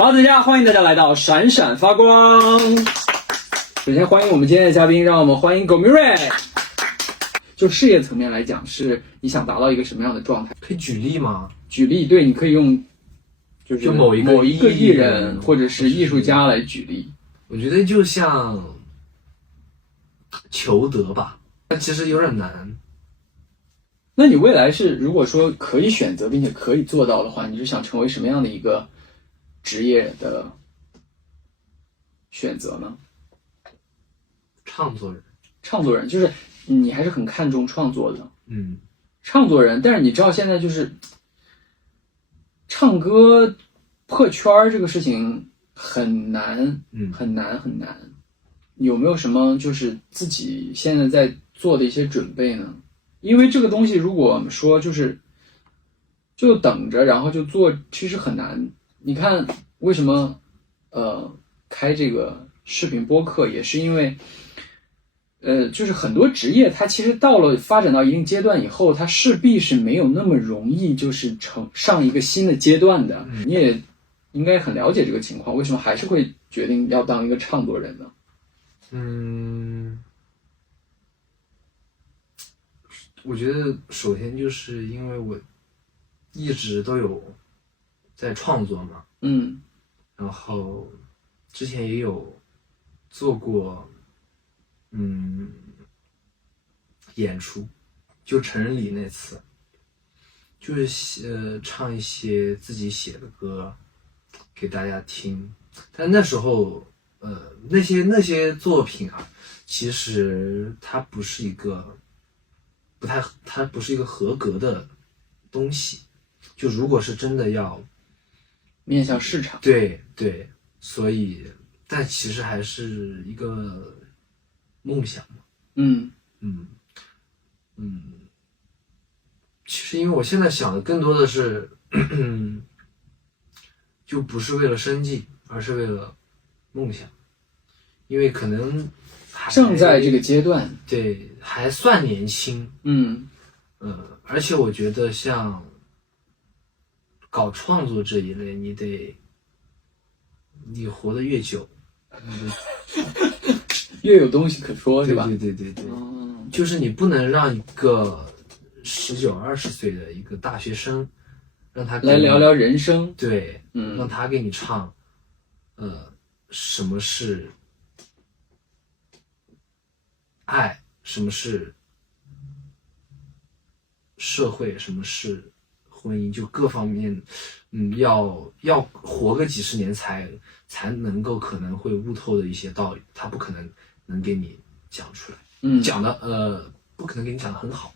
好，大家欢迎大家来到闪闪发光。首先欢迎我们今天的嘉宾，让我们欢迎苟明瑞。就事业层面来讲，是你想达到一个什么样的状态？可以举例吗？举例，对，你可以用就某一个艺人或者是艺术家来举例。我觉得就像求得吧，但其实有点难。那你未来是如果说可以选择并且可以做到的话，你是想成为什么样的一个职业的选择呢？创作人，创作人就是你还是很看重创作的。创作人，但是你知道现在就是唱歌破圈这个事情很难，很难。有没有什么就是自己现在在做的一些准备呢？因为这个东西如果我们说就等着然后就做，其实很难。你看为什么开这个视频播客，也是因为就是很多职业它其实到了发展到一定阶段以后，它势必是没有那么容易就是上一个新的阶段的。你也应该很了解这个情况，为什么还是会决定要当一个创作人呢？我觉得首先就是因为我一直都有在创作嘛，然后之前也有做过演出，就成人礼那次，就是唱一些自己写的歌给大家听，但那时候那些作品啊，其实它不是一个合格的东西，就如果是真的要面向市场，对，所以但其实还是一个梦想嘛。其实因为我现在想的更多的是就不是为了生计，而是为了梦想，因为可能正在这个阶段，对，还算年轻，而且我觉得像搞创作这一类，你活得越久，越有东西可说，是吧？对，就是你不能让一个19、20岁的一个大学生，让他来聊聊人生，对，让他给你唱，什么是爱，什么是社会，什么是婚姻，就各方面，要活个几十年才能够可能会悟透的一些道理，他不可能给你讲出来，讲的不可能给你讲的很好，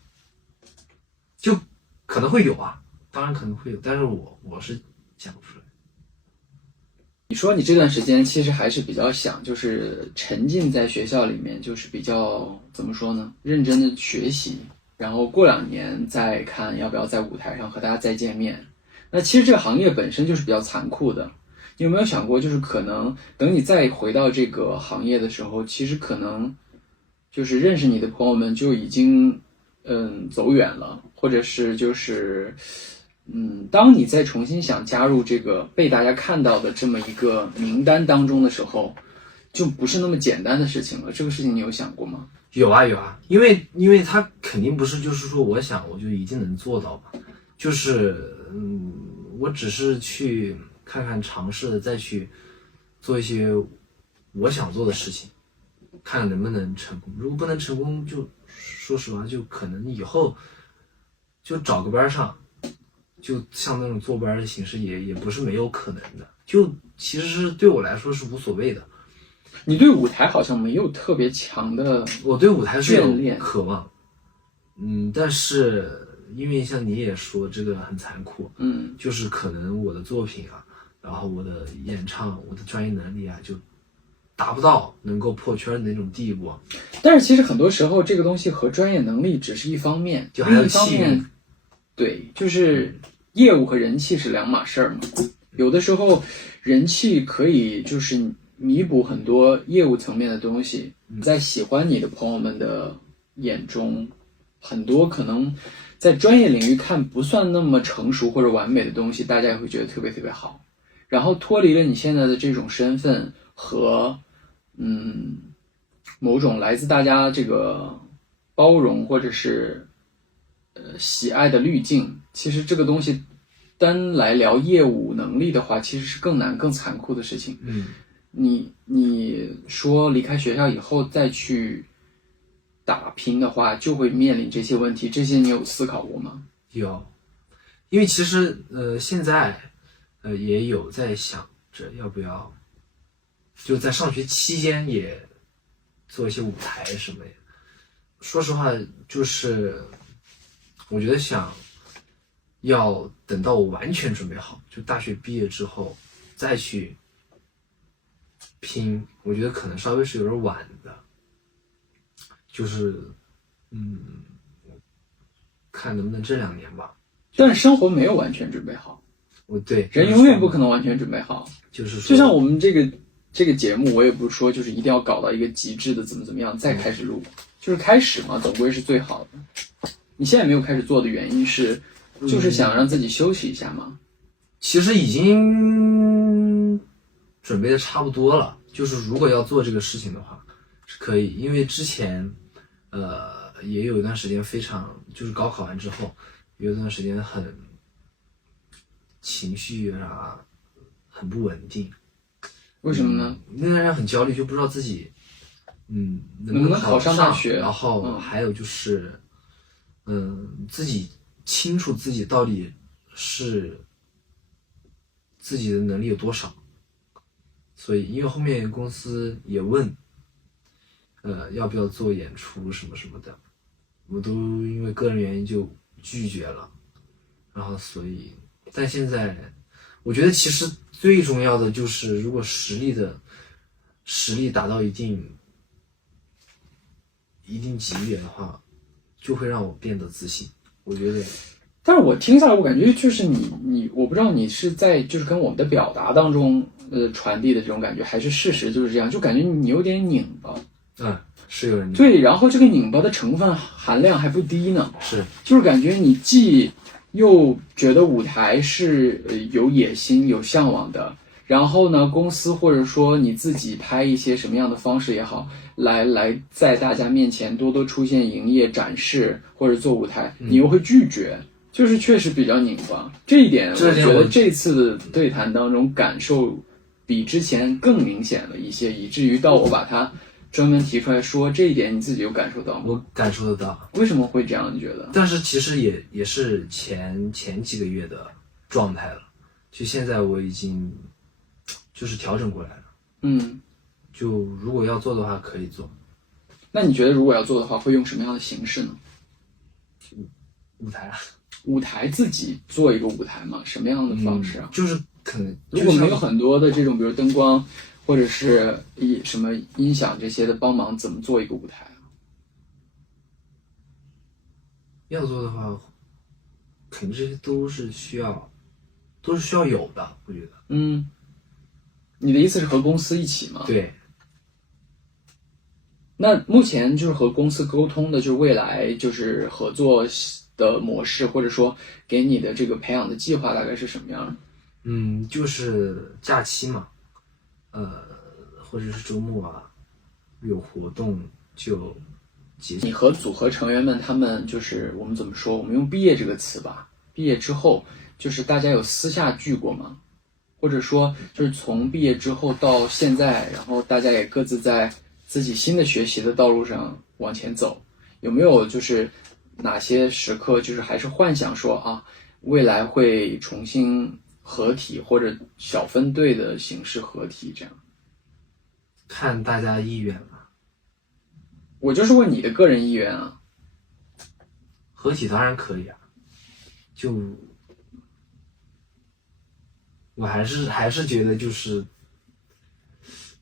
就可能会有啊，当然可能会有，但是我是讲不出来。你说你这段时间其实还是比较想就是沉浸在学校里面，就是比较怎么说呢，认真的学习，然后过2年再看要不要在舞台上和大家再见面。那其实这个行业本身就是比较残酷的，你有没有想过就是可能等你再回到这个行业的时候，其实可能就是认识你的朋友们就已经走远了，或者是就是当你再重新想加入这个被大家看到的这么一个名单当中的时候，就不是那么简单的事情了。这个事情你有想过吗？有啊，因为他肯定不是就是说我想我就一定能做到嘛，就是我只是去看看尝试的，再去做一些我想做的事情，看看能不能成功。如果不能成功，就说实话，就可能以后就找个班上，就像那种坐班的形式也不是没有可能的，就其实是对我来说是无所谓的。你对舞台好像没有特别强的，我对舞台是有渴望，但是因为像你也说这个很残酷，就是可能我的作品啊，然后我的演唱，我的专业能力啊，就达不到能够破圈的那种地步。但是其实很多时候这个东西和专业能力只是一方面，就还有气运，对，就是业务和人气是两码事儿嘛。有的时候人气可以就是弥补很多业务层面的东西，在喜欢你的朋友们的眼中，很多可能在专业领域看不算那么成熟或者完美的东西，大家也会觉得特别特别好。然后脱离了你现在的这种身份和某种来自大家这个包容或者是喜爱的滤镜，其实这个东西单来聊业务能力的话，其实是更难更残酷的事情。你说离开学校以后再去打拼的话，就会面临这些问题，这些你有思考过吗？有，因为其实现在也有在想着要不要就在上学期间也做一些舞台什么的。说实话，就是我觉得要等到我完全准备好，就大学毕业之后再去拼，我觉得可能稍微是有点晚的。就是看能不能这2年吧。但是生活没有完全准备好，对，人永远不可能完全准备好。就是说，就像我们这个节目，我也不是说就是一定要搞到一个极致的怎么样再开始录，就是开始嘛，总归是最好的。你现在没有开始做的原因是，就是想让自己休息一下吗？其实已经准备的差不多了，就是如果要做这个事情的话是可以，因为之前也有一段时间非常，就是高考完之后有一段时间很情绪很不稳定。为什么呢？那段时间很焦虑，就不知道自己能不能考上大学，然后还有就是自己清楚自己到底是自己的能力有多少。所以因为后面公司也问要不要做演出什么什么的，我都因为个人原因就拒绝了。然后所以但现在我觉得其实最重要的就是如果实力达到一定级别的话，就会让我变得自信。我觉得但是我听下来我感觉就是你我不知道你是在就是跟我们的表达当中传递的这种感觉，还是事实就是这样，就感觉你有点拧巴。是有人对，然后这个拧巴的成分含量还不低呢。是，就是感觉你既又觉得舞台是有野心有向往的，然后呢公司或者说你自己拍一些什么样的方式也好，来在大家面前多多出现营业展示或者做舞台，你又会拒绝，就是确实比较拧巴。这一点我觉得这次的对谈当中感受比之前更明显了一些，以至于到我把它专门提出来说，这一点你自己有感受到吗？我感受得到。为什么会这样？你觉得？但是其实也是前几个月的状态了，就现在我已经就是调整过来了。就如果要做的话可以做。那你觉得如果要做的话会用什么样的形式呢？舞台啊。舞台自己做一个舞台吗？什么样的方式啊？就是可能如果没有很多的这种比如灯光或者是什么音响这些的帮忙，怎么做一个舞台啊？要做的话肯定这些都是需要有的，我觉得。你的意思是和公司一起吗？对。那目前就是和公司沟通的就是未来就是合作的模式，或者说给你的这个培养的计划大概是什么样的？就是假期嘛，或者是周末啊，有活动就结。你和组合成员们他们就是我们怎么说？我们用毕业这个词吧。毕业之后，就是大家有私下聚过吗？或者说就是从毕业之后到现在，然后大家也各自在自己新的学习的道路上往前走，有没有就是哪些时刻就是还是幻想说啊，未来会重新合体或者小分队的形式合体这样？看大家意愿吧。我就是问你的个人意愿啊。合体当然可以啊，我还是觉得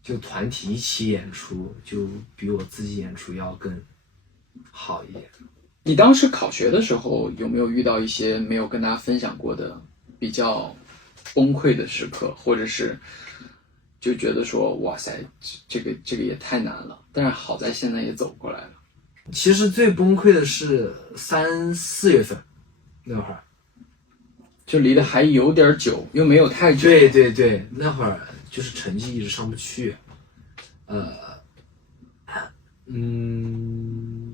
就团体一起演出就比我自己演出要更好一点。你当时考学的时候有没有遇到一些没有跟大家分享过的比较崩溃的时刻，或者是就觉得说哇塞这个也太难了，但是好在现在也走过来了？其实最崩溃的是3、4月份那会儿，就离得还有点久，又没有太久。对对对，那会儿就是成绩一直上不去，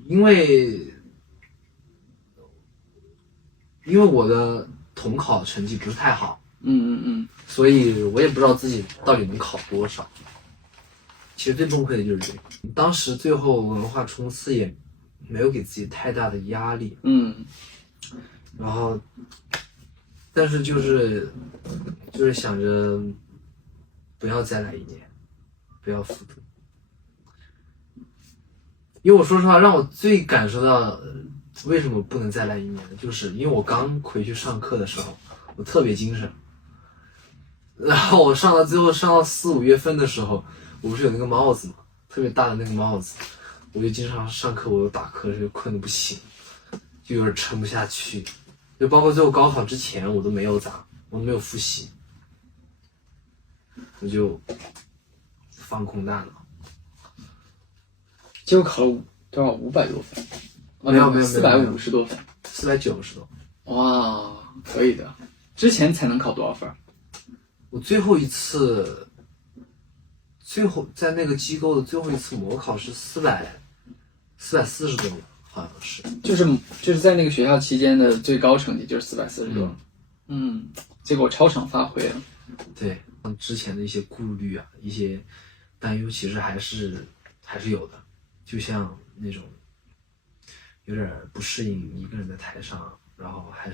因为我的统考成绩不是太好，所以我也不知道自己到底能考多少。其实最崩溃的就是这个，当时最后文化冲刺也没有给自己太大的压力，然后，但是就是想着不要再来一年，不要复读。因为我说实话，让我最感受到为什么不能再来一年呢？就是因为我刚回去上课的时候，我特别精神，然后我上到最后上到4、5月份的时候，我不是有那个帽子嘛，特别大的那个帽子，我就经常上课，我打瞌睡，困得不行，就有点撑不下去。就包括最后高考之前，我都没有复习，我就放空大脑。结果考了多少？500多分？没有450多分，490多。哇，可以的。之前才能考多少分？我最后在那个机构的最后一次模考是440多分，好像是。就是在那个学校期间的最高成绩就是440多。结果超常发挥了。对，之前的一些顾虑啊，一些担忧，其实还是有的。就像那种有点不适应一个人在台上，然后还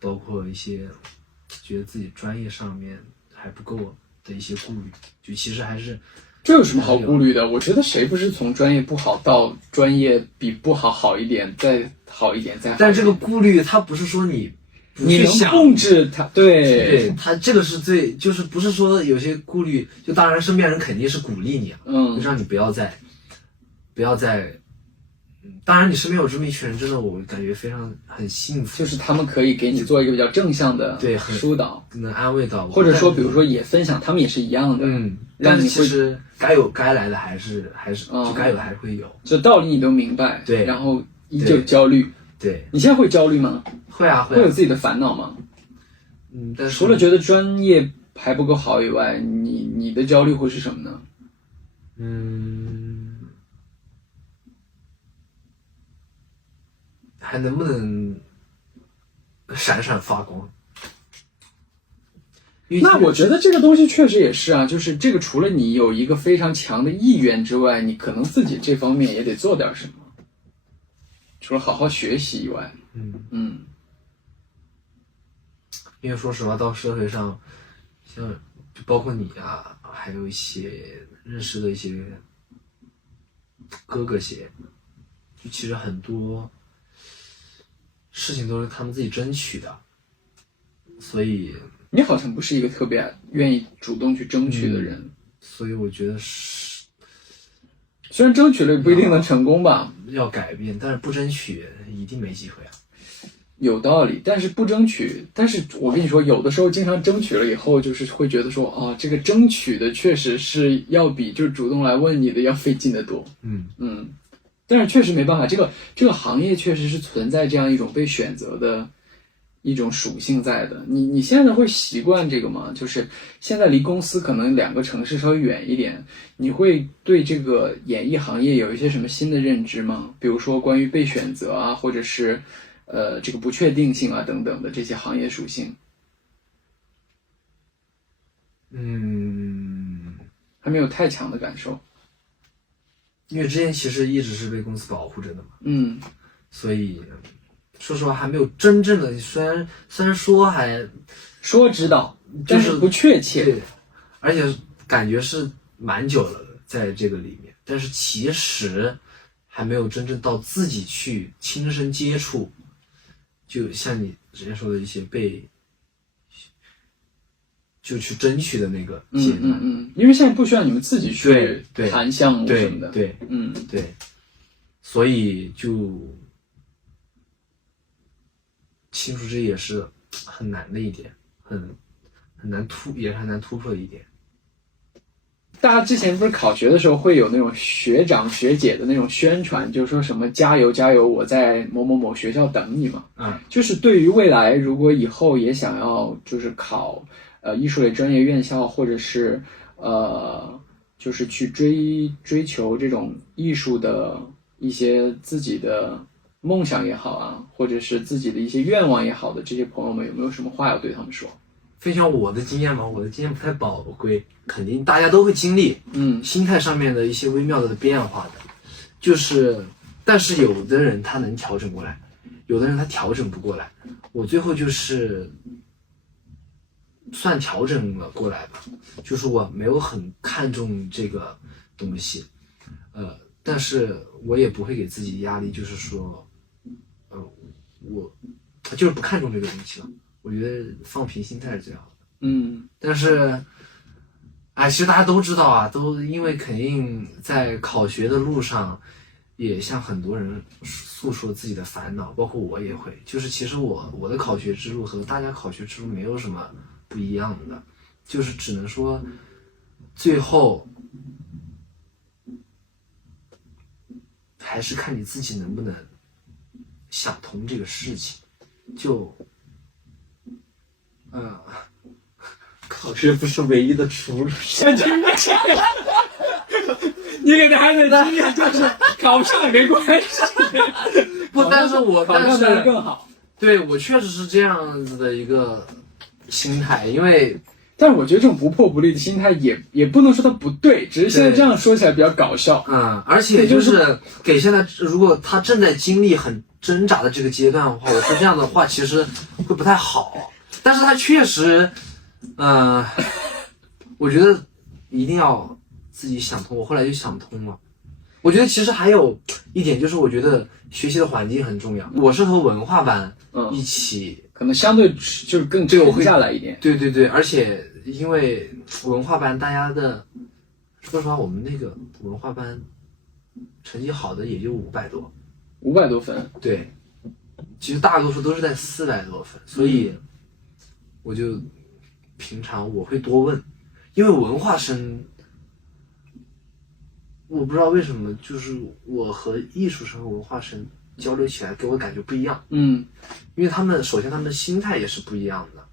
包括一些觉得自己专业上面还不够的一些顾虑，就其实还是。这有什么好顾虑的？我觉得谁不是从专业不好到专业比不好好一点，再好一点，再好一点。但这个顾虑，它不是说你能控制它，对它这个是就是不是说有些顾虑，就当然身边人肯定是鼓励你啊，就让你不要再，当然你身边有这么一群人，真的我感觉很幸福，就是他们可以给你做一个比较正向的疏导，能安慰到我，或者说比如说也分享，他们也是一样的，但是其实该来的还是就该有的还是会有，就道理你都明白，对，然后依旧焦虑，对，你现在会焦虑吗？会啊，会有自己的烦恼吗？但是除了觉得专业还不够好以外，你的焦虑会是什么呢？还能不能闪闪发光？那我觉得这个东西确实也是啊，就是这个除了你有一个非常强的意愿之外，你可能自己这方面也得做点什么，除了好好学习以外，因为说实话，到社会上，像就包括你啊，还有一些认识的一些哥哥些，就其实很多事情都是他们自己争取的，所以你好像不是一个特别愿意主动去争取的人，所以我觉得是，虽然争取了也不一定能成功吧，要改变，但是不争取一定没机会啊。有道理，但是不争取，但是我跟你说，有的时候经常争取了以后，就是会觉得说，啊，这个争取的确实是要比就是主动来问你的要费劲的多。但是确实没办法，这个行业确实是存在这样一种被选择的一种属性在的。你现在会习惯这个吗？就是现在离公司可能2个城市稍微远一点，你会对这个演艺行业有一些什么新的认知吗？比如说关于被选择啊，或者是这个不确定性啊等等的这些行业属性。还没有太强的感受。因为之前其实一直是被公司保护着的嘛，所以说实话还没有真正的，虽然说还说知道，但是不确切，对，而且感觉是蛮久了在这个里面，但是其实还没有真正到自己去亲身接触，就像你之前说的一些就去争取的那个阶段，因为现在不需要你们自己去谈项目什么的，对，所以就清楚这也是很难的一点，很难突破的一点。大家之前不是考学的时候会有那种学长学姐的那种宣传，就是说什么加油加油，我在某某某学校等你嘛。就是对于未来如果以后也想要就是考艺术类专业院校，或者是就是去追求这种艺术的一些自己的梦想也好啊，或者是自己的一些愿望也好的这些朋友们，有没有什么话要对他们说？分享我的经验嘛，我的经验不太宝贵，肯定大家都会经历，心态上面的一些微妙的变化的，就是，但是有的人他能调整过来，有的人他调整不过来，我最后就是算调整了过来吧，就是我没有很看重这个东西，但是我也不会给自己压力，就是说，我就是不看重这个东西了。我觉得放平心态是最好的。但是，其实大家都知道啊，都因为肯定在考学的路上，也向很多人诉说自己的烦恼，包括我也会。就是其实我的考学之路和大家考学之路没有什么不一样的，就是只能说，最后还是看你自己能不能想通这个事情，就。考学不是唯一的出路。你给他的经验就是考不上也没关系。不，但是考上当然更好。对，我确实是这样子的一个心态，因为，但是我觉得这种不破不立的心态也不能说它不对，只是现在这样说起来比较搞笑。而且就是给现在如果他正在经历很挣扎的这个阶段的话，我说这样的话其实会不太好。但是他确实，我觉得一定要自己想通。我后来就想通了。我觉得其实还有一点就是，我觉得学习的环境很重要。我是和文化班一起，可能相对就是更沉下来一点。对，而且因为文化班大家的，说实话，我们那个文化班成绩好的也就500多分。对，其实大多数都是在400多分，所以。我就平常我会多问，因为文化生，我不知道为什么，就是我和艺术生和文化生交流起来给我感觉不一样。因为他们首先他们心态也是不一样的，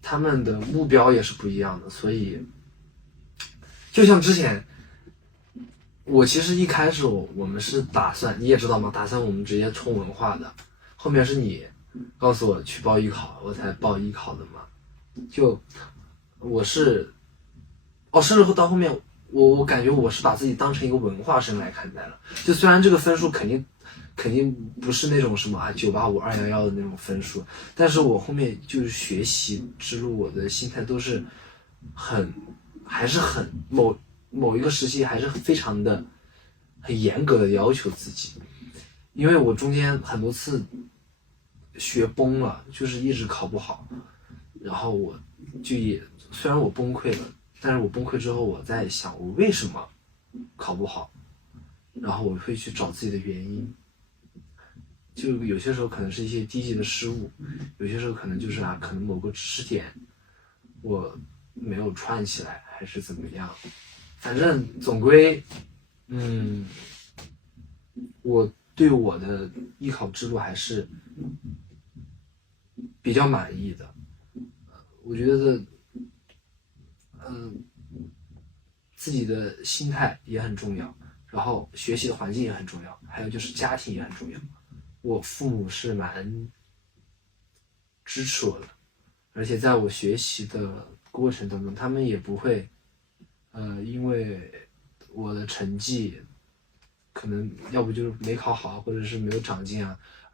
他们的目标也是不一样的，所以就像之前，我其实一开始我们是打算，你也知道吗？打算我们直接冲文化的，后面是你。告诉我去报艺考，我才报艺考的嘛。就我是，甚至到后面，我感觉我是把自己当成一个文化生来看待了。就虽然这个分数肯定不是那种什么985、211的那种分数，但是我后面就是学习之路，我的心态都是还是很某一个时期还是非常的很严格的要求自己，因为我中间很多次。学崩了，就是一直考不好，然后我就虽然我崩溃了，但是我崩溃之后，我在想我为什么考不好，然后我会去找自己的原因，就有些时候可能是一些低级的失误，有些时候可能就是可能某个知识点我没有串起来，还是怎么样，反正总归，我对我的艺考之路还是。比较满意的，我觉得，自己的心态也很重要，然后学习的环境也很重要，还有就是家庭也很重要。我父母是蛮支持我的，而且在我学习的过程当中，他们也不会，因为我的成绩可能要不就是没考好，或者是没有长进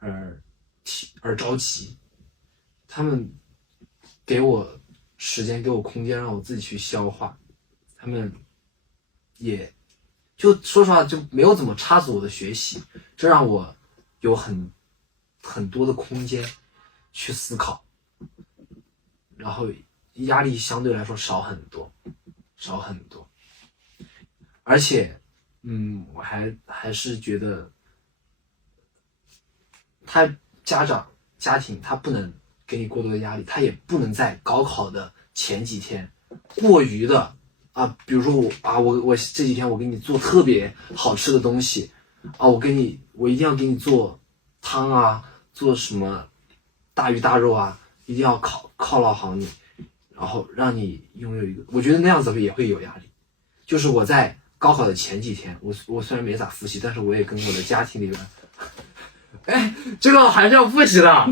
而着急。他们给我时间，给我空间，让我自己去消化。他们也就说实话就没有怎么插足我的学习，这让我有很多的空间去思考，然后压力相对来说少很多。而且，我还是觉得，家庭他不能给你过多的压力，他也不能在高考的前几天过于的啊，比如说我这几天我给你做特别好吃的东西啊，我一定要给你做汤啊，做什么大鱼大肉啊，一定要犒劳好你，然后让你拥有一个，我觉得那样子也会有压力。就是我在高考的前几天，我虽然没咋复习，但是我也跟我的家庭里边，哎，这个还是要复习的。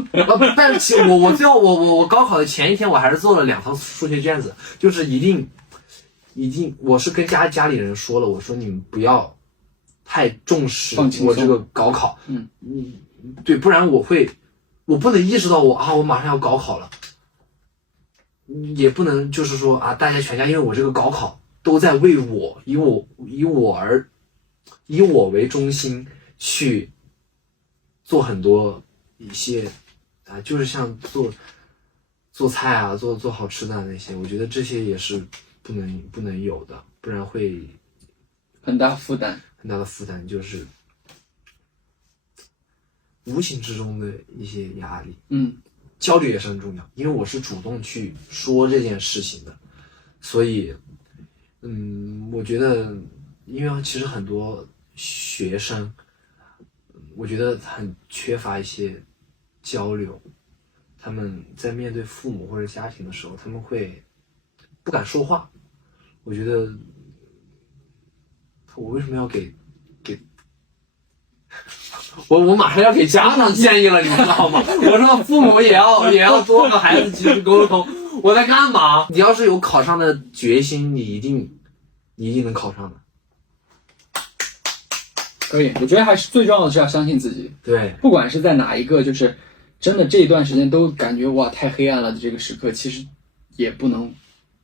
但是我高考的前一天，我还是做了2套数学卷子，就是一定，我是跟家里人说了，我说你们不要太重视我这个高考，对，不然我不能意识到我马上要高考了，也不能就是说啊，大家全家因为我这个高考都在为我以我为中心去做很多一些啊，就是像做菜啊，做好吃的那些，我觉得这些也是不能有的，不然会很大负担，就是无形之中的一些压力。焦虑也是很重要，因为我是主动去说这件事情的，所以我觉得，因为其实很多学生，我觉得很缺乏一些交流，他们在面对父母或者家庭的时候，他们会不敢说话。我觉得我为什么要给我马上要给家长建议了，你知道吗？我说父母也要多和孩子及时沟通。我在干嘛？你要是有考上的决心，你一定能考上的。可以，我觉得还是最重要的是要相信自己。对，不管是在哪一个，就是真的这一段时间都感觉哇太黑暗了的这个时刻，其实也不能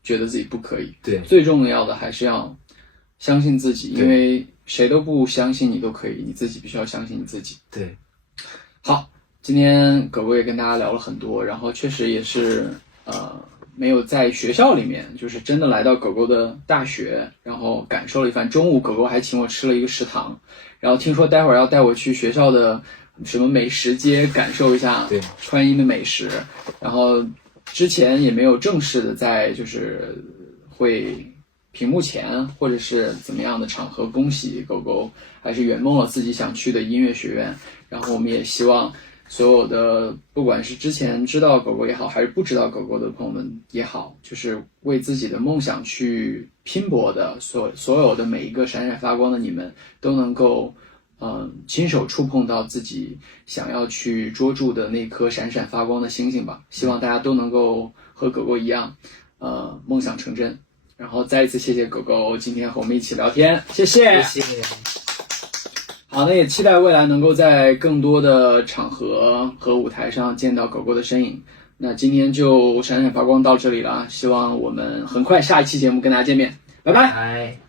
觉得自己不可以。对，最重要的还是要相信自己，因为谁都不相信你都可以，你自己必须要相信你自己。对，好，今天狗狗也跟大家聊了很多，然后确实也是没有在学校里面，就是真的来到狗狗的大学，然后感受了一番。中午狗狗还请我吃了一个食堂，然后听说待会儿要带我去学校的什么美食街感受一下川音的美食，然后之前也没有正式的在就是会屏幕前或者是怎么样的场合恭喜狗狗还是圆梦了自己想去的音乐学院。然后我们也希望所有的不管是之前知道狗狗也好，还是不知道狗狗的朋友们也好，就是为自己的梦想去拼搏的所有的每一个闪闪发光的你们都能够亲手触碰到自己想要去捉住的那颗闪闪发光的星星吧。希望大家都能够和狗狗一样梦想成真。然后再一次谢谢狗狗今天和我们一起聊天，谢谢。好，那也期待未来能够在更多的场合和舞台上见到狗狗的身影。那今天就闪闪发光到这里了，希望我们很快下一期节目跟大家见面，拜拜。